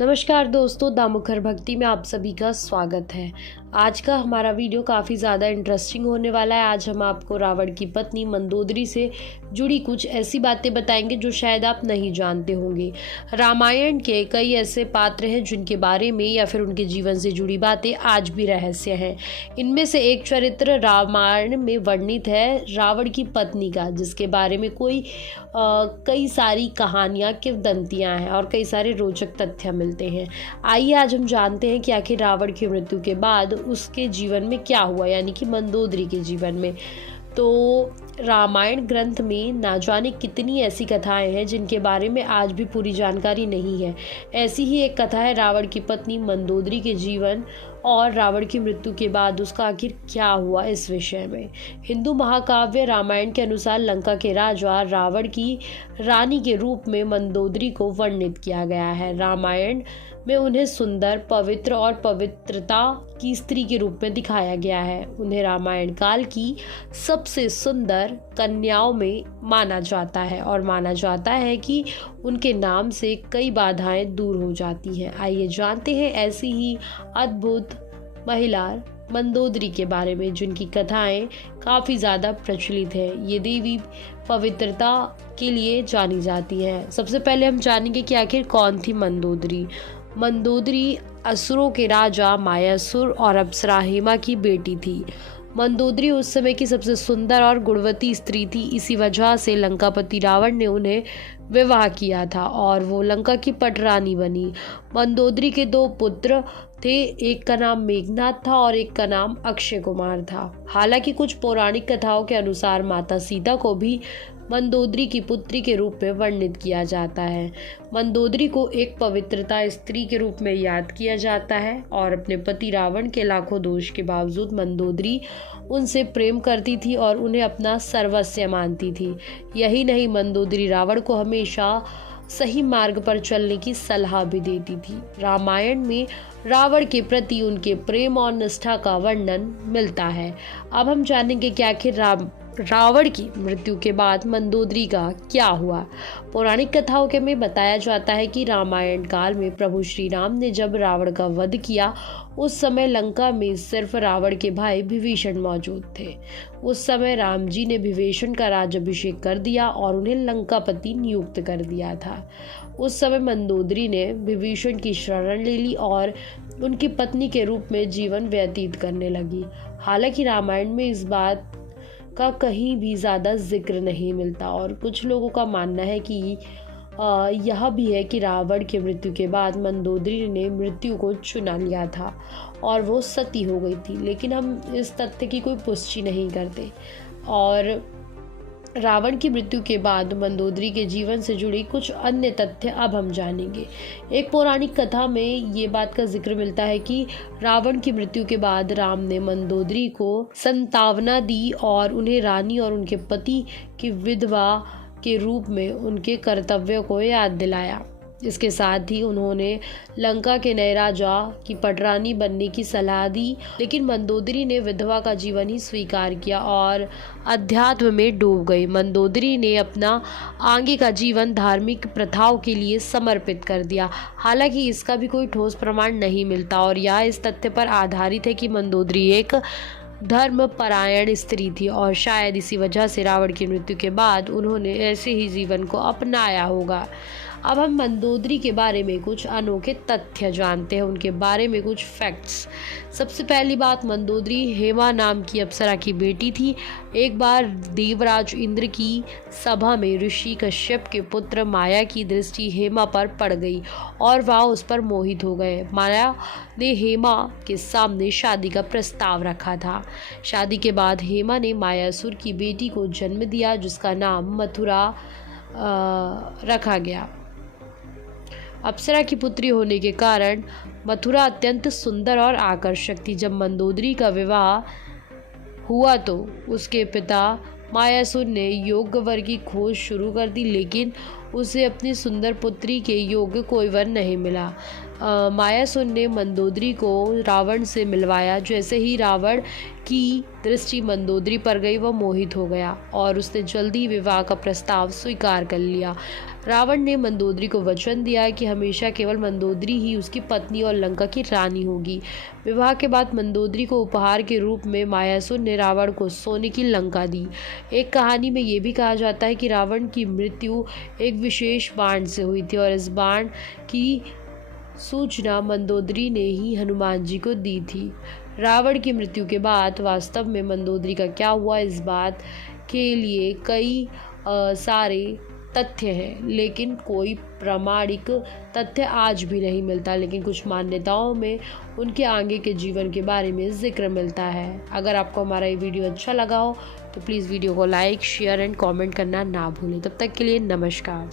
नमस्कार दोस्तों, दामुखर भक्ति में आप सभी का स्वागत है। आज का हमारा वीडियो काफ़ी ज़्यादा इंटरेस्टिंग होने वाला है। आज हम आपको रावण की पत्नी मंदोदरी से जुड़ी कुछ ऐसी बातें बताएंगे जो शायद आप नहीं जानते होंगे। रामायण के कई ऐसे पात्र हैं जिनके बारे में या फिर उनके जीवन से जुड़ी बातें आज भी रहस्य हैं। इनमें से एक चरित्र रामायण में वर्णित है रावण की पत्नी का, जिसके बारे में कई सारी कहानियाँ किंवदंतियाँ हैं और कई सारे रोचक तथ्य मिलते हैं। आइए आज हम जानते हैं कि आखिर रावण की मृत्यु के बाद उसके जीवन में क्या हुआ, यानी कि मंदोदरी के जीवन में। तो रामायण ग्रंथ में ना जाने कितनी ऐसी कथाएं हैं जिनके बारे में आज भी पूरी जानकारी नहीं है। ऐसी ही एक कथा है रावण की पत्नी मंदोदरी के जीवन और रावण की मृत्यु के बाद उसका आखिर क्या हुआ इस विषय में। हिंदू महाकाव्य रामायण के अनुसार लंका के राजा रावण की रानी के रूप में मंदोदरी को वर्णित किया गया है। रामायण में उन्हें सुंदर, पवित्र और पवित्रता की स्त्री के रूप में दिखाया गया है। उन्हें रामायण काल की सबसे सुंदर कन्याओं में माना जाता है और माना जाता है कि उनके नाम से कई बाधाएं दूर हो जाती हैं। आइए जानते हैं ऐसी ही अद्भुत महिला मंदोदरी के बारे में, जिनकी कथाएं काफ़ी ज़्यादा प्रचलित है। ये देवी पवित्रता के लिए जानी जाती हैं। सबसे पहले हम जानेंगे कि आखिर कौन थी मंदोदरी। मंदोदरी असुरों के राजा मायासुर और अप्सरा हेमा की बेटी थी। मंदोदरी उस समय की सबसे सुंदर और गुणवती स्त्री थी। इसी वजह से लंकापति रावण ने उन्हें विवाह किया था और वो लंका की पटरानी बनी। मंदोदरी के दो पुत्र थे, एक का नाम मेघनाथ था और एक का नाम अक्षय कुमार था। हालांकि कुछ पौराणिक कथाओं के अनुसार माता सीता को भी मंदोदरी की पुत्री के रूप में वर्णित किया जाता है। मंदोदरी को एक पवित्रता स्त्री के रूप में याद किया जाता है और अपने पति रावण के लाखों दोष के बावजूद मंदोदरी उनसे प्रेम करती थी और उन्हें अपना सर्वस्व मानती थी। यही नहीं, मंदोदरी रावण को हमेशा सही मार्ग पर चलने की सलाह भी देती थी। रामायण में रावण के प्रति उनके प्रेम और निष्ठा का वर्णन मिलता है। अब हम जानेंगे कि आखिर रावण की मृत्यु के बाद मंदोदरी का क्या हुआ। पौराणिक कथाओं के में बताया जाता है कि रामायण काल में प्रभु श्री राम ने जब रावण का वध किया, उस समय लंका में सिर्फ रावण के भाई विभीषण मौजूद थे। उस समय राम जी ने विभीषण का राज्याभिषेक कर दिया और उन्हें लंकापति नियुक्त कर दिया था। उस समय मंदोदरी ने विभीषण की शरण ले ली और उनकी पत्नी के रूप में जीवन व्यतीत करने लगी। हालांकि रामायण में इस बात का कहीं भी ज़्यादा जिक्र नहीं मिलता और कुछ लोगों का मानना है कि यह भी है कि रावण की मृत्यु के बाद मंदोदरी ने मृत्यु को चुना लिया था और वो सती हो गई थी, लेकिन हम इस तथ्य की कोई पुष्टि नहीं करते। और रावण की मृत्यु के बाद मंदोदरी के जीवन से जुड़ी कुछ अन्य तथ्य अब हम जानेंगे। एक पौराणिक कथा में ये बात का जिक्र मिलता है कि रावण की मृत्यु के बाद राम ने मंदोदरी को संतावना दी और उन्हें रानी और उनके पति की विधवा के रूप में उनके कर्तव्यों को याद दिलाया। इसके साथ ही उन्होंने लंका के नए राजा की पटरानी बनने की सलाह दी, लेकिन मंदोदरी ने विधवा का जीवन ही स्वीकार किया और अध्यात्म में डूब गई। मंदोदरी ने अपना आगे का जीवन धार्मिक प्रथाओं के लिए समर्पित कर दिया। हालांकि इसका भी कोई ठोस प्रमाण नहीं मिलता और यह इस तथ्य पर आधारित है कि मंदोदरी एक धर्मपरायण स्त्री थी और शायद इसी वजह से रावण की मृत्यु के बाद उन्होंने ऐसे ही जीवन को अपनाया होगा। अब हम मंदोदरी के बारे में कुछ अनोखे तथ्य जानते हैं, उनके बारे में कुछ फैक्ट्स। सबसे पहली बात, मंदोदरी हेमा नाम की अप्सरा की बेटी थी। एक बार देवराज इंद्र की सभा में ऋषि कश्यप के पुत्र माया की दृष्टि हेमा पर पड़ गई और वह उस पर मोहित हो गए। माया ने हेमा के सामने शादी का प्रस्ताव रखा था। शादी के बाद हेमा ने मायासुर की बेटी को जन्म दिया, जिसका नाम मथुरा रखा गया। अप्सरा की पुत्री होने के कारण मथुरा अत्यंत सुंदर और आकर्षक थी। जब मंदोदरी का विवाह हुआ तो उसके पिता मायासुर ने योग्य वर की खोज शुरू कर दी, लेकिन उसे अपनी सुंदर पुत्री के योग्य कोई वर नहीं मिला। मायासुर ने मंदोदरी को रावण से मिलवाया। जैसे ही रावण की दृष्टि मंदोदरी पर गई, वह मोहित हो गया और उसने जल्दी विवाह का प्रस्ताव स्वीकार कर लिया। रावण ने मंदोदरी को वचन दिया कि हमेशा केवल मंदोदरी ही उसकी पत्नी और लंका की रानी होगी। विवाह के बाद मंदोदरी को उपहार के रूप में मायासुर ने रावण को सोने की लंका दी। एक कहानी में ये भी कहा जाता है कि रावण की मृत्यु एक विशेष बाण से हुई थी और इस बाण की सूचना मंदोदरी ने ही हनुमान जी को दी थी। रावण की मृत्यु के बाद वास्तव में मंदोदरी का क्या हुआ, इस बात के लिए कई सारे तथ्य हैं, लेकिन कोई प्रामाणिक तथ्य आज भी नहीं मिलता। लेकिन कुछ मान्यताओं में उनके आगे के जीवन के बारे में जिक्र मिलता है। अगर आपको हमारा ये वीडियो अच्छा लगा हो तो प्लीज़ वीडियो को लाइक, शेयर एंड कमेंट करना ना भूलें। तब तक के लिए नमस्कार।